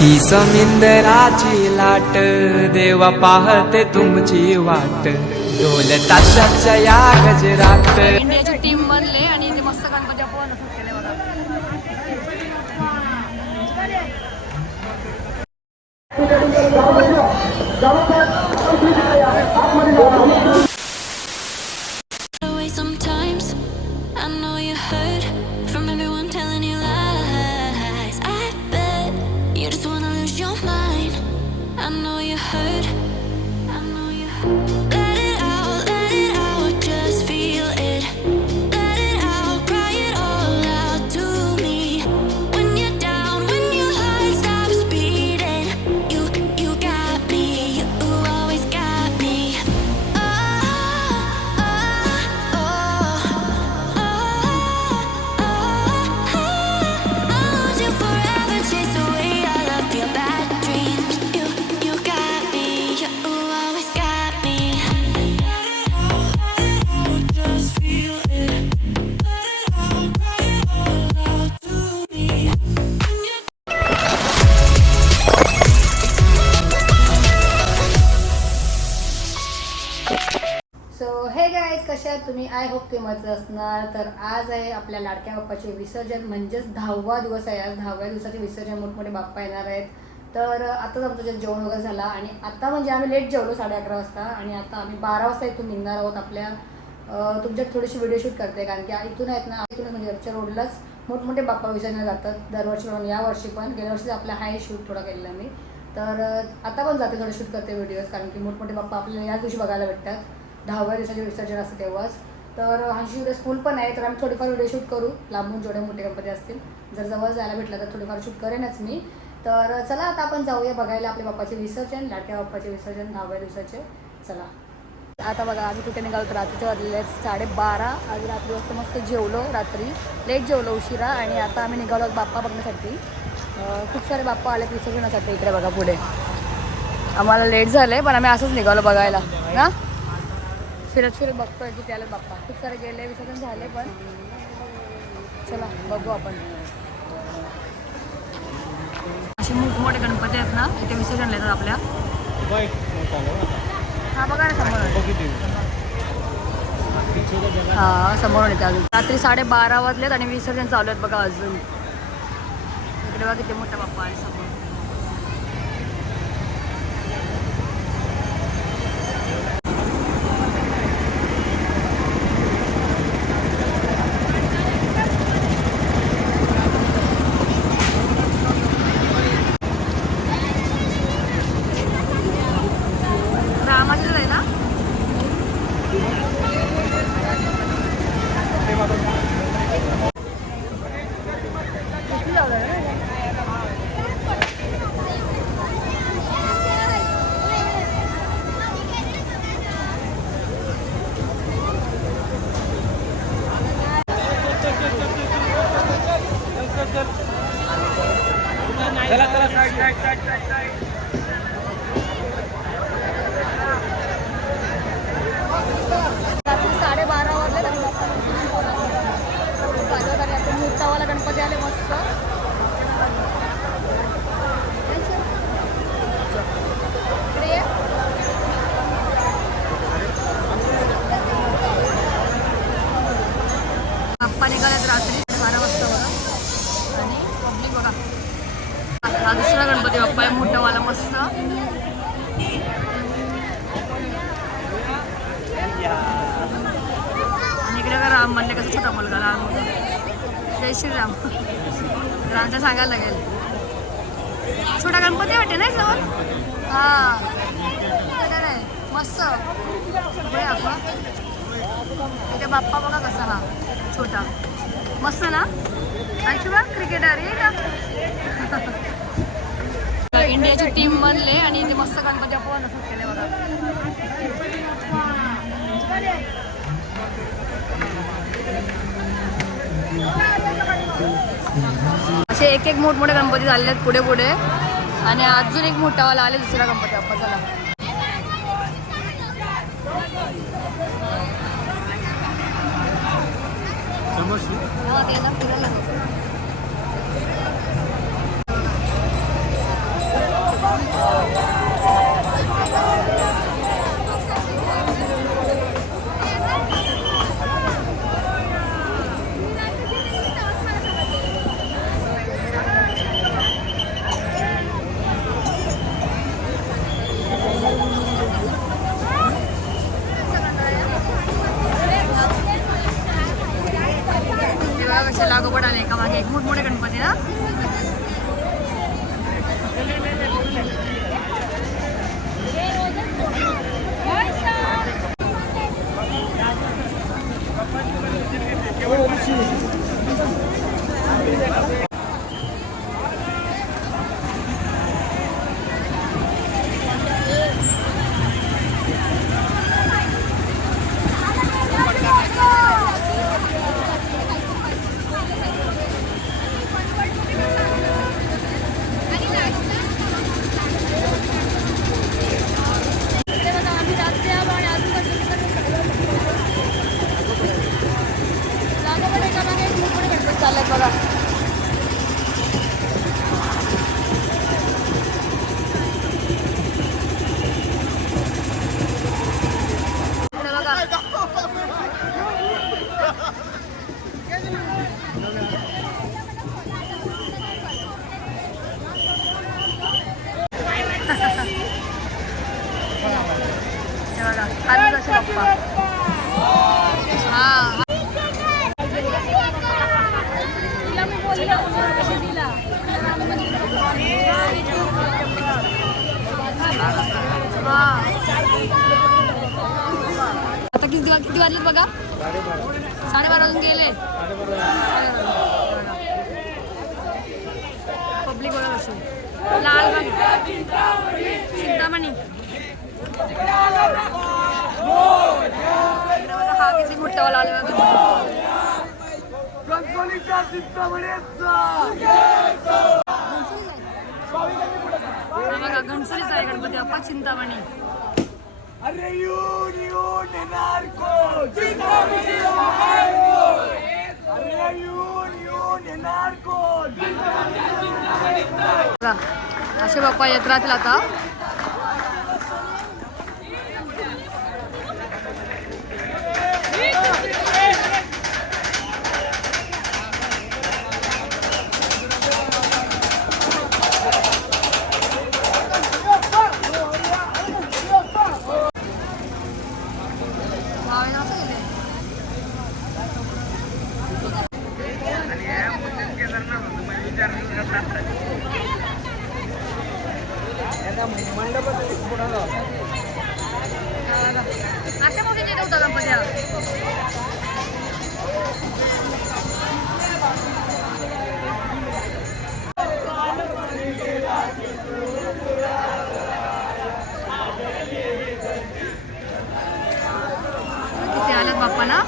ही समिंदराची लाट देवा पाहते तुमची वाट. डोल ताशाच्या या गजरात. इंडियाची टीम बनले आणि कशा आहेत तुम्ही आय होप ते मस्त असणार? तर आज आहे आपल्या लाडक्या बाप्पाचे विसर्जन म्हणजेच दहावा दिवस आहे आज. दहाव्या दिवसाचे विसर्जन मोठमोठे बाप्पा येणार आहेत. तर आताच आमचं जे जेवण वगैरे झाला आणि आता म्हणजे आम्ही लेट जेवलो साडे अकरा वाजता आणि आता आम्ही बारा वाजता इथून निघणार आहोत आपल्या तुमच्यात थोडीशी व्हिडिओ शूट करते कारण की इथून आहेत ना इथून म्हणजे आमच्या रोडलाच मोठमोठे बाप्पा विसर्जन जातात. दरवर्षी म्हणून यावर्षी पण. गेल्या वर्षी आपला हाय शूट थोडा केलेला मी तर आता पण जाते थोडं शूट करते व्हिडिओज कारण की मोठमोठे बाप्पा आपल्याला याच दिवशी बघायला भेटतात. दहाव्या दिवसाचे विसर्जन असतं तेव्हाच. तर हांशी उद्या स्कूल पण आहे तर आम्ही थोडीफार व्हिडिओ शूट करू. लांबून जेवढे मोठे गणपती असतील. जर जवळ जायला भेटलं तर थोडीफार शूट करेनच मी. तर चला आता आपण जाऊया बघायला आपल्या बाप्पाचे विसर्जन लाडक्या बाप्पाचे विसर्जन दहाव्या दिवसाचे. चला. आता बघा आम्ही कुठे निघालो तर रात्रीचे वाजलेले आहेत साडेबारा. आज रात्री वाजता मस्त जेवलो रात्री. लेट जेवलो उशिरा आणि आता आम्ही निघालो बाप्पा बघण्यासाठी. खूप सारे बाप्पा आले विसर्जनासाठी इकडे बघा पुढे. आम्हाला लेट झालं आहे पण आम्ही असंच निघालो बघायला. ना फिरत फिरत बघतोय की त्याला बाप्पा. खूप सारे गेले विसर्जन झाले पण. चला बघू आपण. असे मोठमोठे गणपती आहेत ना इथे विसर्जन येतात आपल्या. हा बघा ना समोर. हा समोर येते अजून. रात्री साडेबारा वाजलेत आणि विसर्जन चालू आहेत बघा अजून. इकडे बघा किती मोठा बाप्पा आहे समोर. इंडियाची टीम बनले आणि ते मस्त गणपती आपण असंच केले बघा. असे एक एक मोठमोठे गणपती झालेले आहेत पुढे पुढे. आणि अजून एक मोठावाला आले दुसरा गणपती बाप्पा चला. हा, Hallelujah. चिंतामणी इकडे हा किती मोठा बघा. आहे गणपती अप्पा चिंतामणी अरे येऊन येऊन येणार अरे येऊन येऊन येणार असे बाप्पा येत राहतील आता वाव, हे असं गेलंय. अशा मोठे नाही होता गणपती हा. किती आलेत बाप्पा ना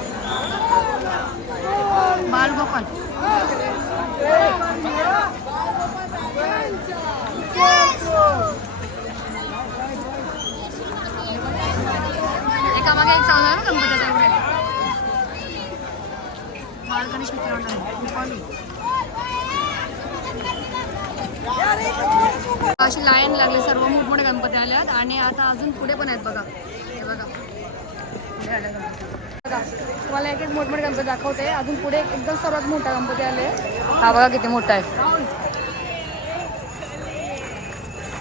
बाल गोपाल एका मागे एक चालणार ना गणपतीच्या एवढे बाल गणेश मित्र गोपाल अशी लाईन लागली सर्व मोठमोठे गणपती आल्यात आणि आता अजून पुढे पण आहेत बघा. हे बघा. पुढे आले गणपती. बघा तुम्हाला एक एक मोठमोठे गणपती दाखवते. अजून पुढे एक एकदम सर्वात मोठा गणपती आले. हा बघा किती मोठा आहे.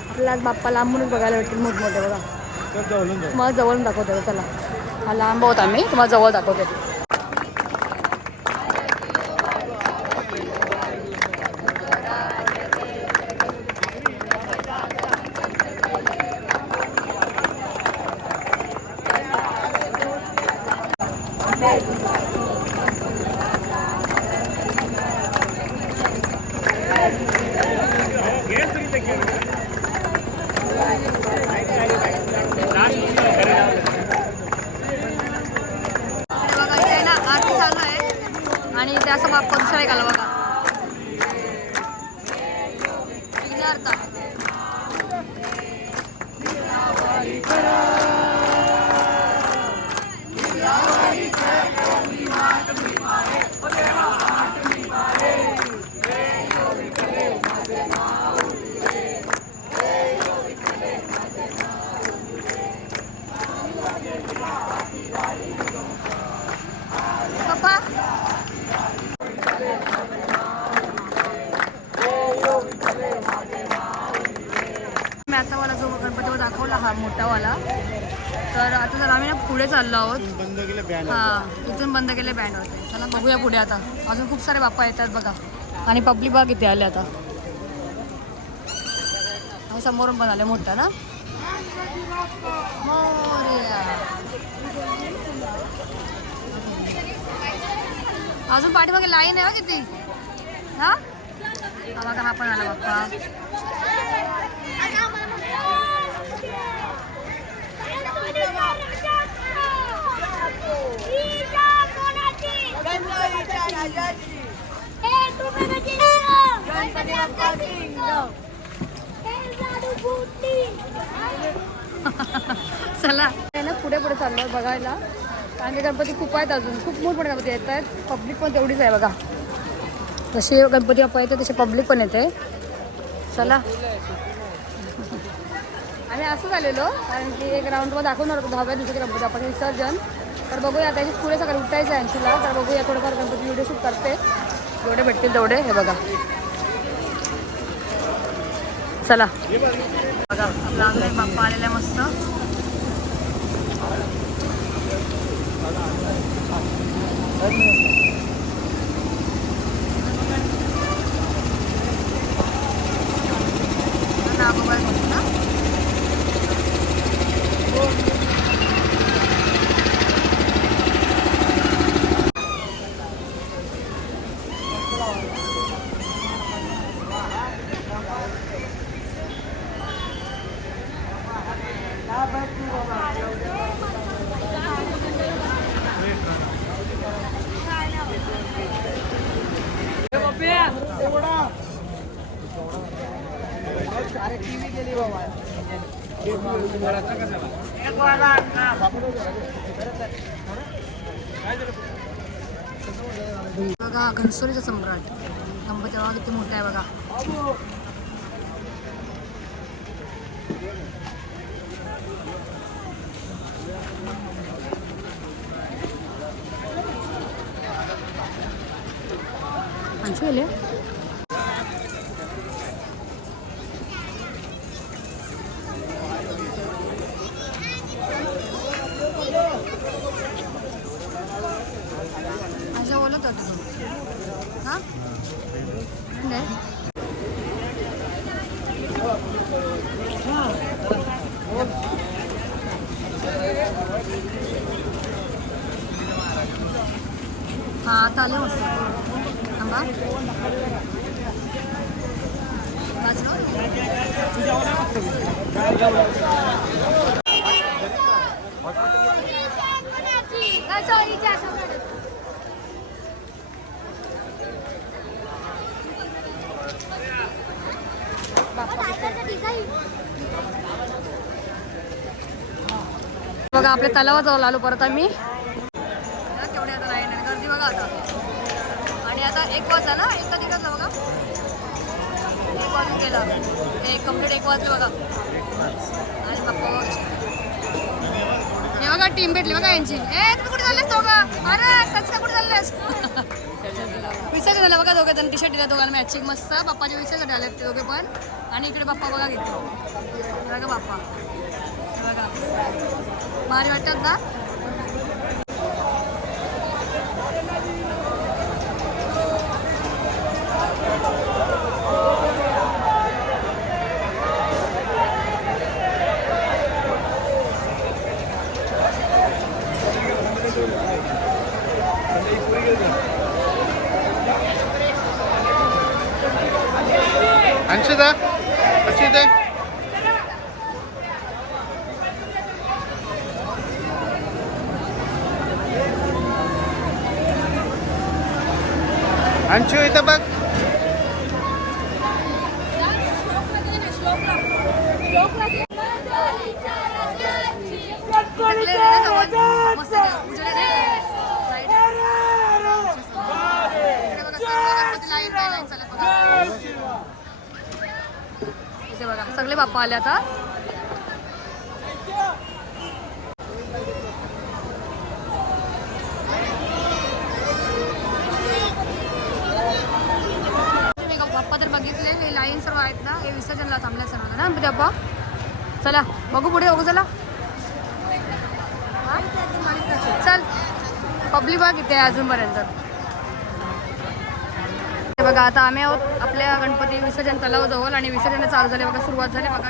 आपल्याला आज बाप्पा लांबूनच बघायला भेटतील मोठमोठे बघा. तुम्हाला जवळून दाखवते चला. हा लांब होता मी तुम्हाला जवळ दाखवते हे बघा इथे ना आरती चालू आहे आणि त्याचा बाप करू शकेल बघा आतावाला जो गणपतीवर दाखवला हा मोठावाला तर आता जर आम्ही ना पुढे चाललो आहोत. बंद केले बॅन हा इथून बंद केले बँड होते चला बघूया पुढे आता. अजून खूप सारे बाप्पा येतात बघा. आणि पब्लिक बाग इथे आले आता. समोरून पण आले मोठा ना. अजून पाठीमागे लाईन आहे हो किती? हा? हा बघा हा पण आला बाप्पा. चला. ना पुढे पुढे चाललो बघायला. कारण की गणपती खूप आहेत अजून. खूप मोठमोठे गणपती येत आहेत. पब्लिक पण तेवढीच आहे बघा. जसे गणपती बाप्पा येते तसे पब्लिक पण येते. चला. आम्ही असं झालेलो कारण की एक राऊंडमध्ये दाखवणार होतो दहाव्या दिवसाचे गणपती आपण विसर्जन. तर बघूया त्याची पुढे सकाळी उठायचं आहे ऐंशीला तर बघूया थोडंफार गणपती व्हिडिओ शूट करते. जेवढे भेटतील तेवढे हे बघा. चला. बघा आपला बाप्पा आलेला आहे मस्त नागोबा आहे मस्त. बघा घनसोलीचा सम्राट. गणपती बाबा किती मोठा आहे बघा. अंशू आले असं बोलत होता तू हा नाही हा आता आले मस्त थांबा वाचलं? बघा आपल्या तलावात जाऊ आलो परत आम्ही. तेवढे आता नाही आहे गर्दी बघा आता. आणि आता एक वाजता ना? एक कधी वाजला बघा. एक वाजून गेला. एक कंप्लीट एक वाजले बघा. आणि बाप्पा हे बघा टीम भेटली बघा यांची. ए तुम्ही कुठे चाललेस बघा अरे सचिन कुठे चाललेस? विसर्जन झालं बघा दोघं त्यांनी टी शर्ट दिला दोघांना मॅचिंग मस्त बाप्पाचे विसर्जन आले ते दोघे पण. आणि इकडे बाप्पा बघा घेतो. बघा बाप्पा. बघा. भारी वाटतात ना अंशिता कशी ते अंशू इथं बघ मस्त उजेड आहे. Light आहे. इकडे बघा, सर्व गणपती line by line चालत बघा. इथे बघा सगळे बाप्पा आले आता. तुम्ही बाप्पा तर बघितले हे लाईन सर्व आहेत ना हे विसर्जनला थांबल्या सर्वांना ना बाप्पा? चला बघू पुढे बघू चला. चल पब्लिक बाग इथे अजूनपर्यंत. बघा आता आम्ही आहोत आपल्या गणपती विसर्जन तलावाजवळ आणि विसर्जन चालू झाले बघा सुरुवात झाली बघा.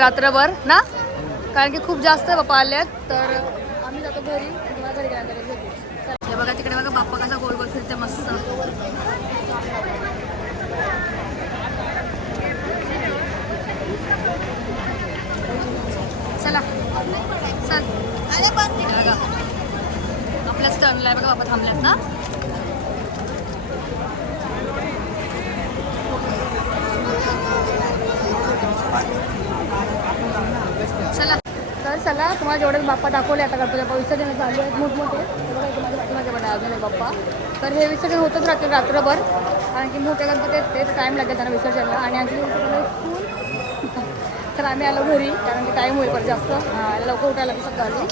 रात्रभर ना? कारण की खूप जास्त बाप्पा आले आहेत तर आम्ही जातो घरी घरी हे बघा तिकडे बघा बाप्पा कसा गोल गोल फिरते मस्त. चला. चल. बघा. आपल्याच टर्नला आहे बघा बाप्पा थांबल्यात ना चला तर चला तुम्हाला जेवढे बाप्पा दाखवले आता गणपती बाप्पा. विसर्जन चालू आहेत मोठमोठे. हे बघा माझ्या आहे अजून एक बाप्पा. तर हे विसर्जन होतच राहतील रात्रभर. कारण की मोठ्या गणपती आहेत ते टाईम लागेल त्यांना विसर्जनला. आणि आणखी स्कूल तर आम्ही आलो घरी कारण की टाईम होईल परत जास्त लवकर उठायला लागेल सकाळी.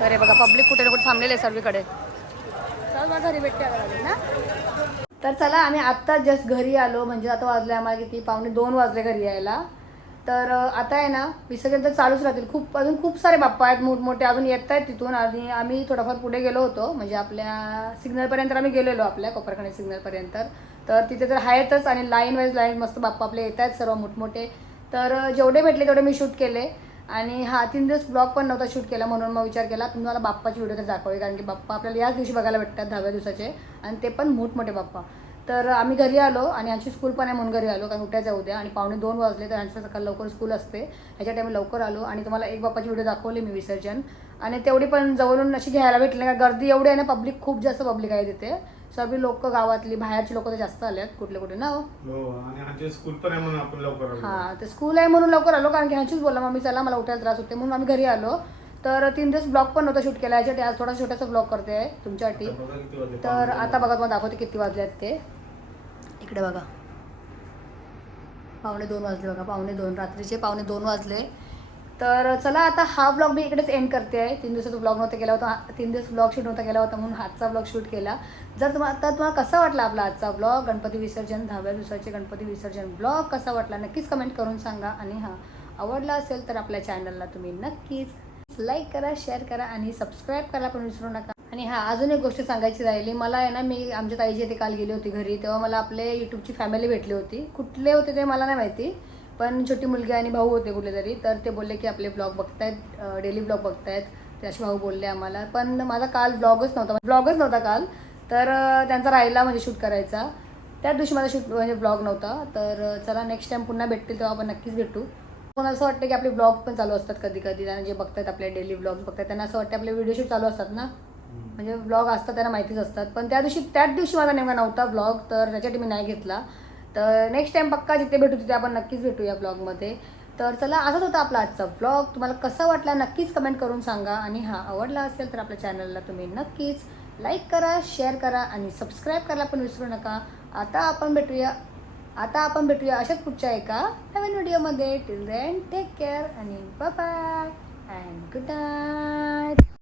तर हे बघा पब्लिक कुठे ना कुठे थांबलेले आहे सर्वीकडे. चल मला घरी भेटते लागेल ना तर चला आम्ही आत्ताच जस्ट घरी आलो. म्हणजे आता वाजले आम्हाला किती? पाहुणे दोन वाजले घरी यायला. तर आता आहे ना विसर्जन तर चालूच राहतील. खूप अजून खूप सारे बाप्पा आहेत मोठमोठे अजून येत आहेत तिथून. आणि आम्ही थोडंफार पुढे गेलो होतो. म्हणजे आपल्या सिग्नलपर्यंत आम्ही गेलेलो आपल्या कोपरखणे सिग्नलपर्यंत. तर तिथे तर आहेतच आणि लाईन वाईज लाईन मस्त बाप्पा आपले येत आहेत सर्व मोठमोठे. तर जेवढे भेटले तेवढे मी शूट केले. आणि हा तीन दिवस ब्लॉग पण नव्हता शूट केला म्हणून मग विचार केला तुम्हाला बाप्पाची व्हिडिओ तर दाखवली कारण की बाप्पा आपल्याला याच दिवशी बघायला भेटतात दहाव्या दिवसाचे. आणि ते पण मोठमोठे बाप्पा. तर आम्ही घरी आलो आणि आमची स्कूल पण आहे म्हणून घरी आलो कारण उठायचं उद्या आणि पावणे दोन वाजले तर आमच्या सकाळी लवकर स्कूल असते. ह्याच्या टाइम लवकर आलो आणि तुम्हाला एक बाप्पाची व्हिडिओ दाखवली मी विसर्जन. आणि तेवढी पण जवळून अशी घ्यायला भेटली नाही गर्दी एवढी आहे ना पब्लिक खूप जास्त पब्लिक आहे तिथे. सर्व लोक गावातली बाहेरची लोक तर जास्त आले आहेत कुठले कुठे ना हो. हो आणि आमचे स्कूल पण आहे म्हणून आपण लवकर आलो. हां ते स्कूल आहे म्हणून लवकर आलो कारण की ह्यांचीच बोलला मम्मी चला मला उठायला त्रास होते म्हणून आम्ही घरी आलो. तर तीन दिवस ब्लॉग पण नव्हता शूट केला. याच्यासाठी आज थोडा छोटासा ब्लॉग करते आहे तुमच्यासाठी. तर आता बघा तुम्हाला दाखवते किती वाजले आहेत ते. इकडे बघा. पावणे दोन वाजले बघा पावणे दोन. रात्रीचे पावणे दोन वाजले. तर चला आता हा ब्लॉग मी इकडेच एंड करते आहे. तीन दिवसाचा ब्लॉग नव्हता केला होता. तीन दिवस ब्लॉग शूट नव्हता केला होता म्हणून हातचा ब्लॉग शूट केला. जर तुम्हाला आता तुम्हाला कसा वाटला आपला आजचा ब्लॉग? गणपती विसर्जन दहाव्या दिवसाचे गणपती विसर्जन ब्लॉग कसा वाटला? नक्कीच कमेंट करून सांगा. आणि हां आवडला असेल तर आपल्या चॅनलला तुम्ही नक्कीच लाईक करा शेअर करा आणि सबस्क्राईब करायला पण विसरू नका. आणि हा अजून एक गोष्ट सांगायची राहिली. मला आहे ना मी आमच्या ताईची इथे काल गेली होती घरी. तेव्हा मला आपले यूट्यूबची फॅमिली भेटली होती. कुठले होते ते मला नाही माहिती. पण छोटी मुलगी आणि भाऊ होते कुठले तरी तर ते बोलले की आपले ब्लॉग बघतायत डेली ब्लॉग बघतायत. ते असे भाऊ बोलले आम्हाला. पण माझा काल ब्लॉगच नव्हता. ब्लॉगच नव्हता काल. तर त्यांचा राहिला म्हणजे शूट करायचा. त्याच दिवशी माझा शूट म्हणजे ब्लॉग नव्हता. तर चला नेक्स्ट टाइम पुन्हा भेटतील तेव्हा आपण नक्कीच भेटू. पण असं वाटतं की आपले ब्लॉग पण चालू असतात कधी कधी त्यांना जे बघतात आपले डेली ब्लॉग्स बघतात त्यांना असं वाटतं आपले व्हिडिओ शूट चालू असतात ना? म्हणजे ब्लॉग असतात त्यांना माहितीच असतात. पण त्या दिवशी त्याच दिवशी माझा नेमका नव्हता ब्लॉग तर त्याच्यासाठी मी नाही घेतला. तर नेक्स्ट टाइम पक्का जिथे भेटू तिथे आपण नक्कीच भेटू या ब्लॉगमध्ये तर चला असाच होता आपला आजचा ब्लॉग तुम्हाला कसा वाटला नक्कीच कमेंट करून सांगा. आणि हा आवडला असेल तर आपल्या चॅनलला तुम्ही नक्कीच लाईक करा शेअर करा आणि सबस्क्राईब करायला पण विसरू नका. आता आपण भेटूया आता आपण भेटूया अशाच पुढच्या एका नवीन व्हिडिओमध्ये. टिल देन टेक केअर आणि बाय अँड गुड नाईट